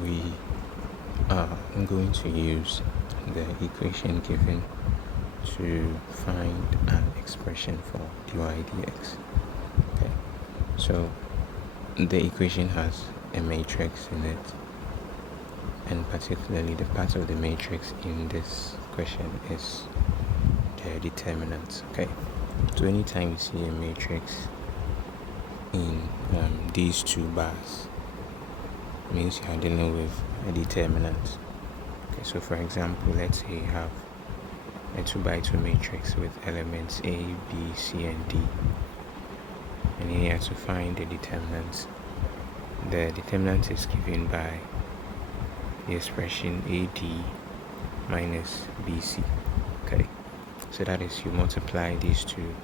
we are going to use the equation given to find an expression for dy dx. Okay, so the equation has a matrix in it, and particularly the part of the matrix in this question is the determinant. Okay, so anytime you see a matrix in these two bars, means you are dealing with a determinant. Okay, so for example, let's say you have a 2x2 matrix with elements A, B, C, and D, and then you have to find the determinant. The determinant is given by the expression AD minus BC. Okay, so that is, you multiply these two,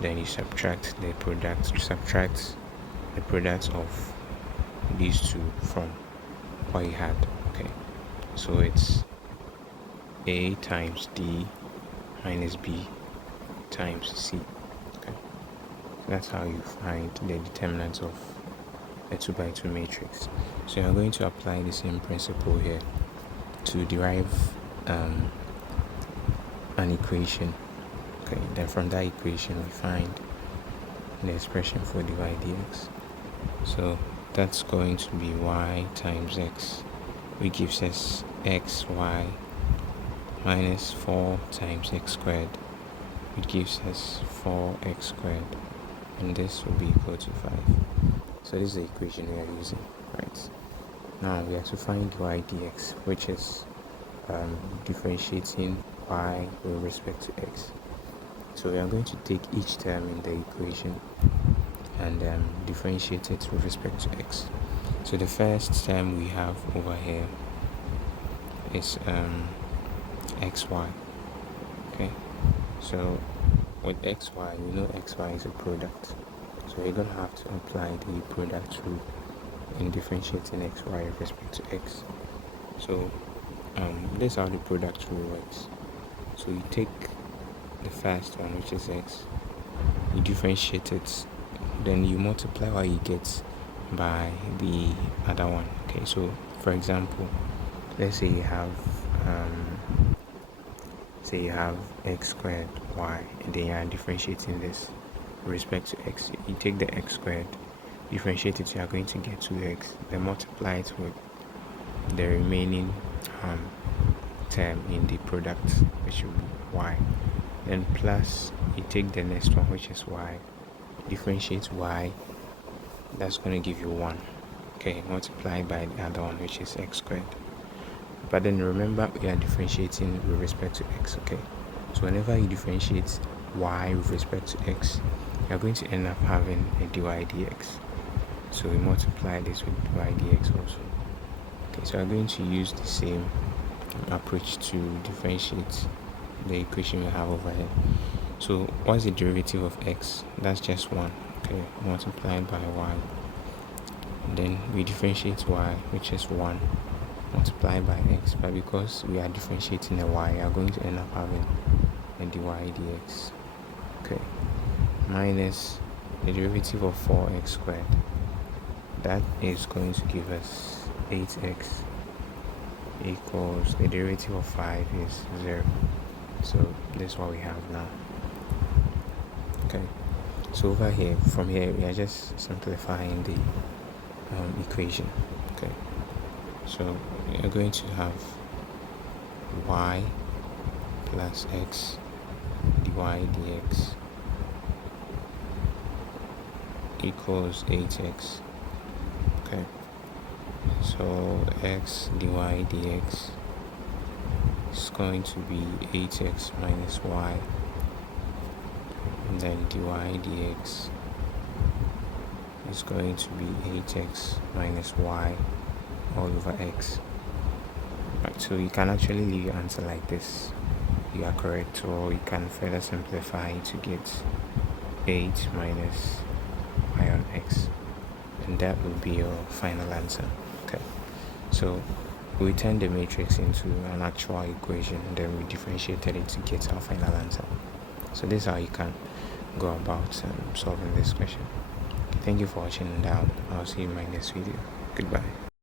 then you subtract the product. You subtract the product of these two from what you had. Okay, so it's A times D minus B times C. Okay, so that's how you find the determinant of a 2x2 matrix. So you're going to apply the same principle here to derive an equation. Okay, then from that equation we find the expression for dy dx. So that's going to be y times x, which gives us xy minus 4 times x squared, which gives us 4x squared, and this will be equal to 5. So this is the equation we are using, right? Now we have to find dy dx, which is differentiating y with respect to x. So we are going to take each term in the equation and differentiate it with respect to x. So the first term we have over here is xy. Okay, so with xy, we know xy is a product, so you're going to have to apply the product rule in differentiating xy with respect to x. So this is how the product rule works. So you take the first one, which is x, you differentiate it, then you multiply what you get by the other one. Okay, so for example, let's say you have x squared y, and then you are differentiating this with respect to x. You take the x squared, differentiate it, you are going to get 2x, then multiply it with the remaining term in the product, which will be y, then plus you take the next one, which is y, differentiate y, that's going to give you 1. Okay, multiplied by the other one, which is x squared. But then remember, we are differentiating with respect to x. Okay, so whenever you differentiate y with respect to x, you are going to end up having a dy dx. So we multiply this with dy dx also. Okay, so I'm going to use the same approach to differentiate the equation we have over here. So what's the derivative of x? That's just 1. Okay, multiplied by y. Then we differentiate y, which is 1, multiplied by x. But because we are differentiating a y, we are going to end up having a dy dx. Okay, minus the derivative of 4x squared. That is going to give us 8x equals the derivative of 5 is 0. So this is what we have now. Okay, so over here, from here, we are just simplifying the equation. Okay, so we are going to have y plus x dy dx equals 8x. Okay, so x dy dx is going to be 8x minus y, and then dy dx is going to be 8x minus y all over x. Right, so you can actually leave your answer like this, you are correct, or you can further simplify to get 8 minus y on x, and that will be your final answer. Okay, so we turned the matrix into an actual equation, and then we differentiated it to get our final answer. So this is how you can go about solving this question. Thank you for watching, and I'll see you in my next video. Goodbye.